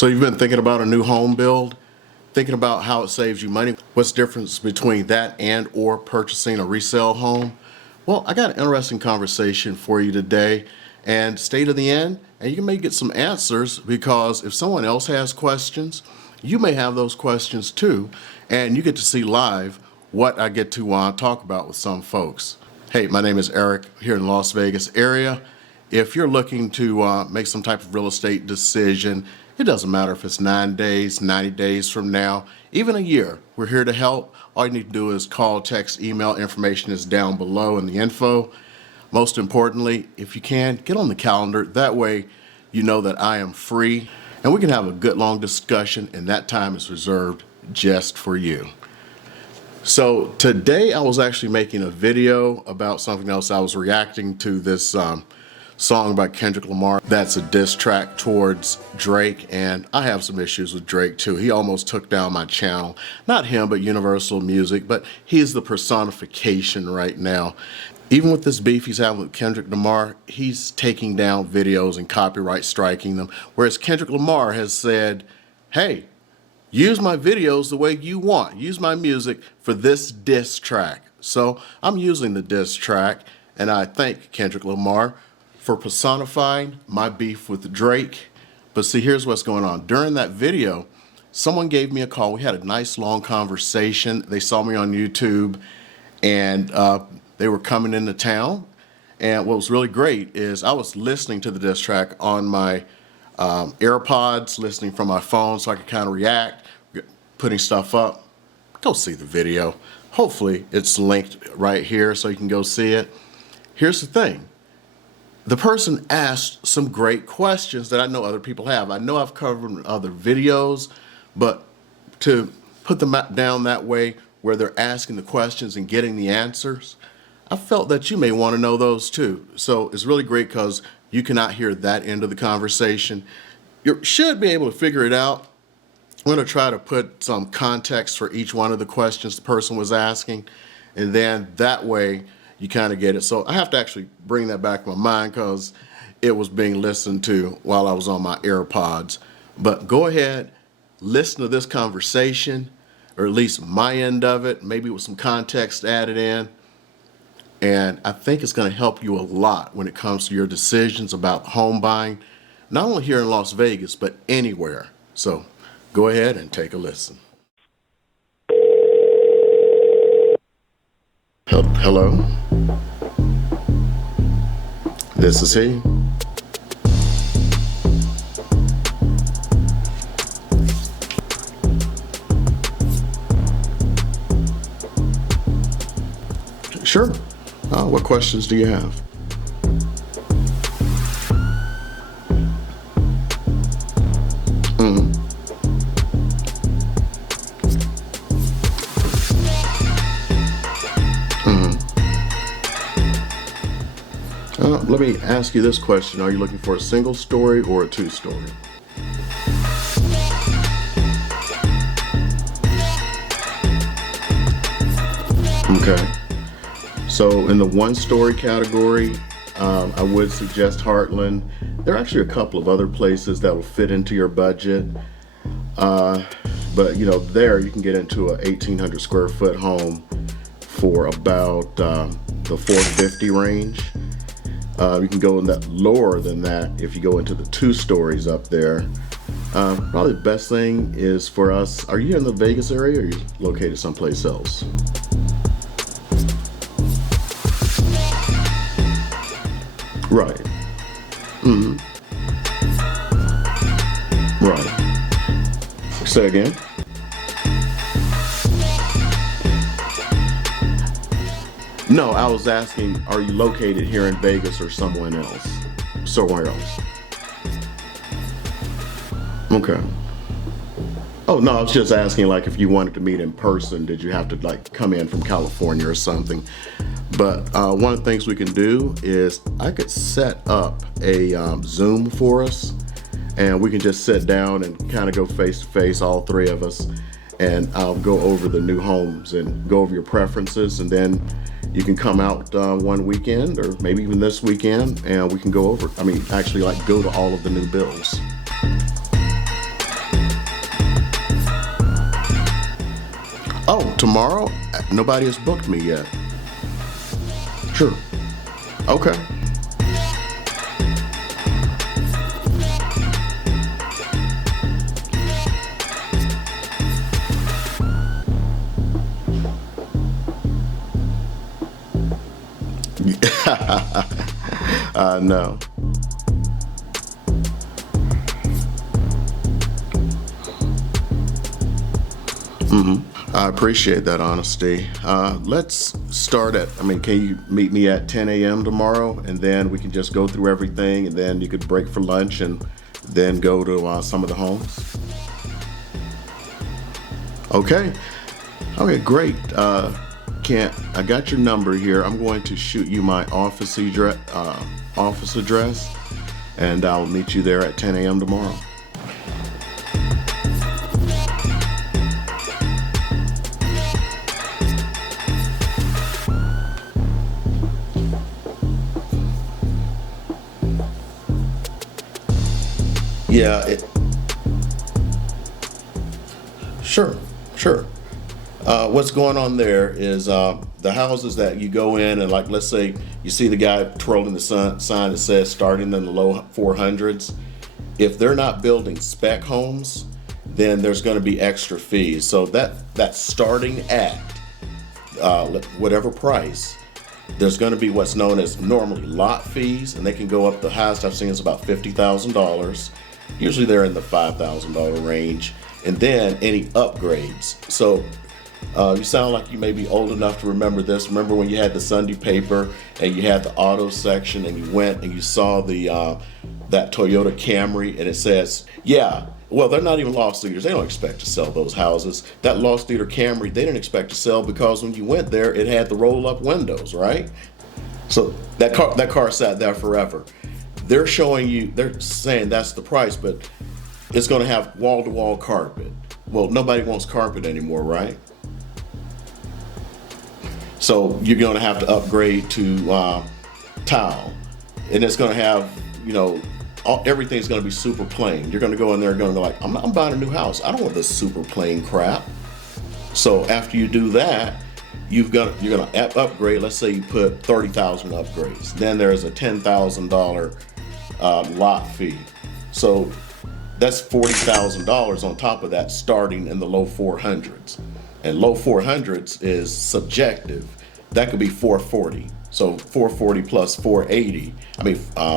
So you've been thinking about a new home build, thinking about how it saves you money. What's the difference between that and or purchasing a resale home? Well, I got an interesting conversation for you today, and stay to the end and you may get some answers, because if someone else has questions, you may have those questions too, and you get to see live what I get to talk about with some folks. Hey, my name is Eric here in the Las Vegas area. If you're looking to make some type of real estate decision, it doesn't matter if it's 9 days, 90 days from now, even a year, we're here to help. All you need to do is call, text, email. Information is down below in the info. Most importantly, if you can, get on the calendar. That way you know that I am free and we can have a good long discussion, and that time is reserved just for you. So today I was actually making a video about something else. I was reacting to this song by Kendrick Lamar that's a diss track towards Drake, and I have some issues with Drake too. He almost took down my channel. Not him, but Universal Music, but he's the personification right now. Even with this beef he's having with Kendrick Lamar, he's taking down videos and copyright striking them, whereas Kendrick Lamar has said, hey, use my videos the way you want. Use my music for this diss track. So I'm using the diss track, and I thank Kendrick Lamar for personifying my beef with Drake. But see, here's what's going on. During that video, someone gave me a call. We had a nice long conversation. They saw me on YouTube, and they were coming into town. And what was really great is I was listening to the diss track on my AirPods, listening from my phone so I could kind of react, putting stuff up. Go see the video. Hopefully it's linked right here so you can go see it. Here's the thing. The person asked some great questions that I know other people have. I know I've covered in other videos, but to put them down that way where they're asking the questions and getting the answers, I felt that you may want to know those too. So it's really great because you cannot hear that end of the conversation. You should be able to figure it out. I'm going to try to put some context for each one of the questions the person was asking, and then that way you kind of get it. So I have to actually bring that back in my mind because it was being listened to while I was on my AirPods. But go ahead, listen to this conversation, or at least my end of it, maybe with some context added in. And I think it's going to help you a lot when it comes to your decisions about home buying, not only here in Las Vegas, but anywhere. So go ahead and take a listen. Hello? This is he. Sure. What questions do you have? Let me ask you this question. Are you looking for a single story or a two-story? Okay. So in the one-story category, I would suggest Heartland. There are actually a couple of other places that will fit into your budget. But you know, there you can get into a 1,800 square foot home for about the 450 range. You can go in that lower than that if you go into the two stories up there. Probably the best thing is for us, are you in the Vegas area or are you located someplace else? Right. Mm-hmm. Right. Say again. No, I was asking, are you located here in Vegas or somewhere else? Somewhere else. Okay. Oh, no, I was just asking, like, if you wanted to meet in person, did you have to, like, come in from California or something? But one of the things we can do is I could set up a Zoom for us, and we can just sit down and kind of go face to face, all three of us, and I'll go over the new homes and go over your preferences, and then you can come out one weekend or maybe even this weekend, and we can go over, actually, like, go to all of the new builds. Oh, tomorrow? Nobody has booked me yet. Sure. Okay. No. I appreciate that honesty. Let's start can you meet me at 10 a.m. tomorrow, and then we can just go through everything, and then you could break for lunch and then go to some of the homes? Okay. Okay, great. Kent, I got your number here. I'm going to shoot you my office address, and I'll meet you there at 10 a.m. tomorrow. Yeah, sure, sure. What's going on there is the houses that you go in and, like, let's say you see the guy twirling the sign that says starting in the low 400s. If they're not building spec homes, then there's going to be extra fees. So that's starting at whatever price. There's going to be what's known as normally lot fees, and they can go up. The highest I've seen is about $50,000. Usually they're in the $5,000 range, and then any upgrades. So you sound like you may be old enough to remember this. Remember when you had the Sunday paper and you had the auto section, and you went and you saw that Toyota Camry, and it says, yeah, well, they're not even lost leaders. They don't expect to sell those houses. That lost leader Camry, they didn't expect to sell because when you went there, it had the roll-up windows, right? So that car sat there forever. They're saying that's the price, but it's going to have wall-to-wall carpet. Well, nobody wants carpet anymore, right? So you're going to have to upgrade to tile, and it's going to have, everything's going to be super plain. You're going to go in there and going to be like, I'm buying a new house. I don't want this super plain crap. So after you do that, you're going to upgrade. Let's say you put 30,000 upgrades. Then there's a $10,000 lot fee. So that's $40,000 on top of that, starting in the low 400s. And low 400s is subjective. That could be 440. So 440 plus 480.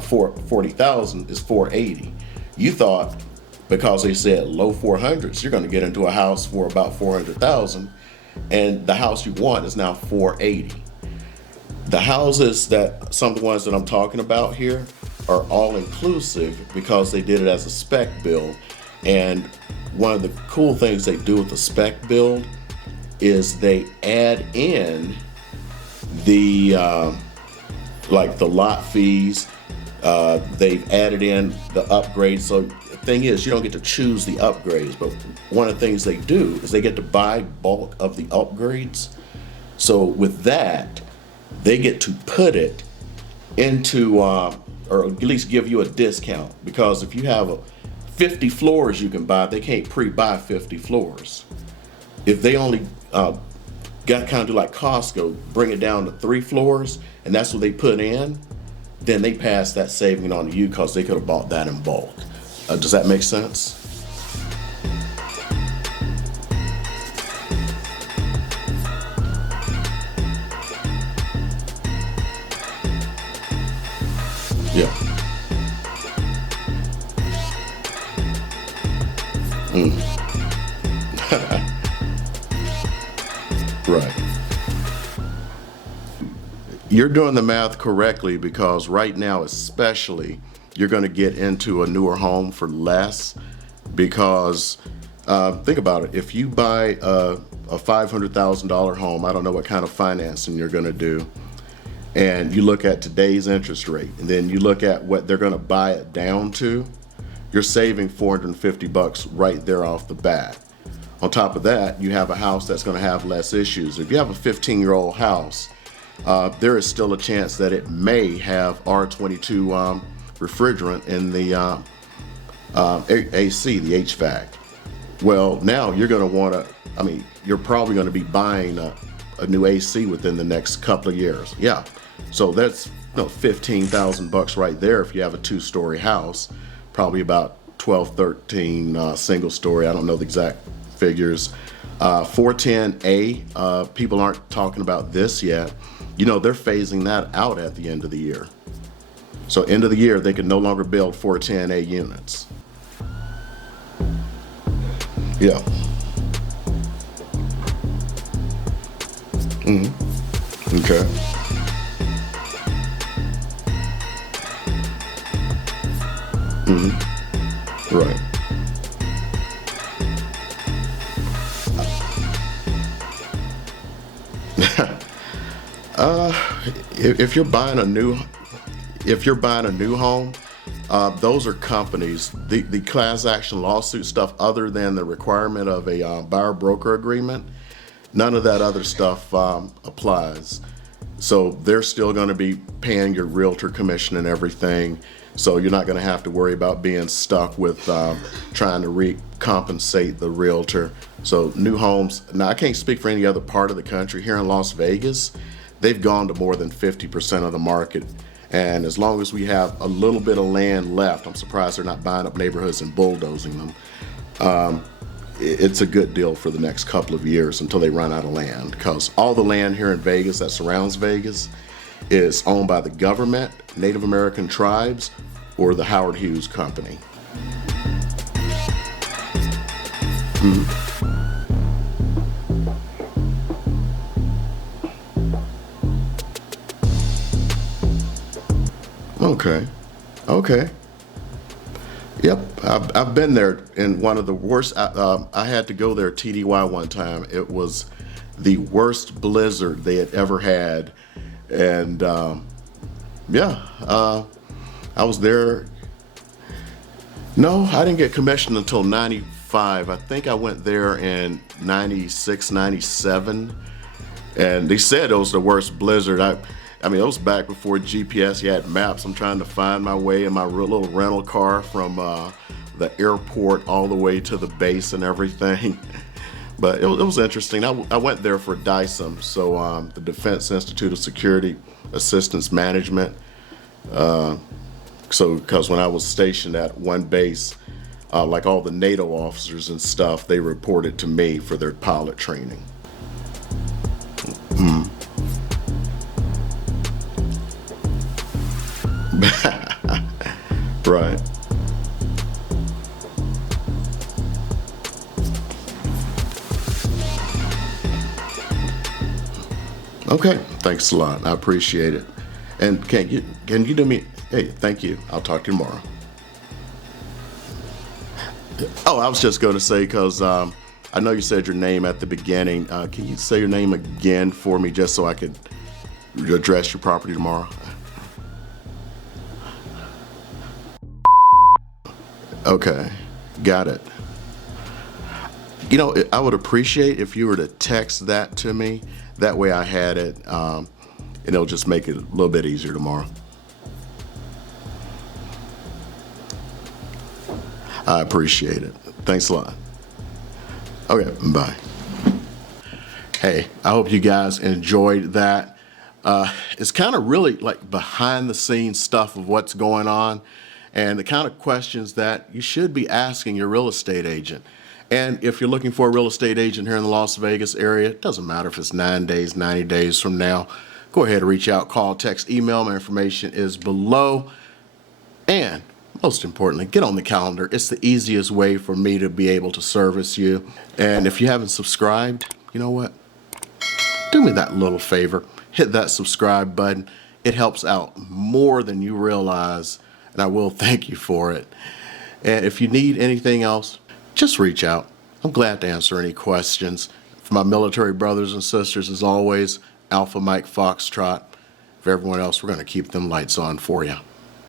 40,000 is 480. You thought because they said low 400s, you're going to get into a house for about 400,000, and the house you want is now 480. The houses some of the ones that I'm talking about here are all inclusive because they did it as a spec build. And one of the cool things they do with the spec build is they add in the lot fees. They've added in the upgrades. So the thing is, you don't get to choose the upgrades, but one of the things they do is they get to buy bulk of the upgrades. So with that, they get to put it into, or at least give you a discount, because if you have 50 floors you can buy, they can't pre-buy 50 floors. If they only kind of do like Costco, bring it down to 3 floors, and that's what they put in, then they pass that saving on to you because they could have bought that in bulk. Does that make sense? Yeah. Right. You're doing the math correctly, because right now especially you're going to get into a newer home for less, because think about it. If you buy a $500,000 home, I don't know what kind of financing you're going to do, and you look at today's interest rate, and then you look at what they're going to buy it down to, you're saving $450 right there off the bat. On top of that, you have a house that's going to have less issues. If you have a 15-year-old house, there is still a chance that it may have R22 refrigerant in the AC, the HVAC. Well, now you're going to want I mean, you're probably going to be buying a new AC within the next couple of years. Yeah. So that's 15,000 bucks right there if you have a 2-story house, probably about 12, 13 single story. I don't know the exact figures. 410A, people aren't talking about this yet. They're phasing that out at the end of the year. So end of the year, they can no longer build 410A units. Yeah. Okay. Right. If you're buying a new home, those are companies. The class action lawsuit stuff, other than the requirement of a buyer broker agreement, none of that other stuff applies. So they're still going to be paying your realtor commission and everything. So you're not going to have to worry about being stuck with trying to recompensate the realtor. So new homes, now I can't speak for any other part of the country. Here in Las Vegas, they've gone to more than 50% of the market. And as long as we have a little bit of land left, I'm surprised they're not buying up neighborhoods and bulldozing them. It's a good deal for the next couple of years until they run out of land, because all the land here in Vegas that surrounds Vegas is owned by the government, Native American tribes, or the Howard Hughes Company. Okay. Yep, I've been there in one of the worst. I had to go there TDY one time. It was the worst blizzard they had ever had, and I was there. No, I didn't get commissioned until '95. I think I went there in '96, '97, and they said it was the worst blizzard. I mean, it was back before GPS. You had maps. I'm trying to find my way in my little rental car from the airport all the way to the base and everything. But it was interesting. I went there for DISM, so the Defense Institute of Security Assistance Management. Because when I was stationed at one base, like all the NATO officers and stuff, they reported to me for their pilot training. Right. Okay, thanks a lot. I appreciate it. And can you do me? Hey, thank you. I'll talk to you tomorrow. Oh, I was just going to say, because I know you said your name at the beginning. Can you say your name again for me, just so I could address your property tomorrow? Okay, got it. I would appreciate if you were to text that to me. That way I had it, and it'll just make it a little bit easier tomorrow. I appreciate it. Thanks a lot. Okay, bye. Hey, I hope you guys enjoyed that. It's kind of really like behind the scenes stuff of what's going on, and the kind of questions that you should be asking your real estate agent. And if you're looking for a real estate agent here in the Las Vegas area, it doesn't matter if it's 9 days, 90 days from now, go ahead and reach out, call, text, email. My information is below. And most importantly, get on the calendar. It's the easiest way for me to be able to service you. And if you haven't subscribed, you know what? Do me that little favor. Hit that subscribe button. It helps out more than you realize, and I will thank you for it. And if you need anything else, just reach out. I'm glad to answer any questions. For my military brothers and sisters, as always, Alpha Mike Foxtrot. For everyone else, we're going to keep them lights on for you.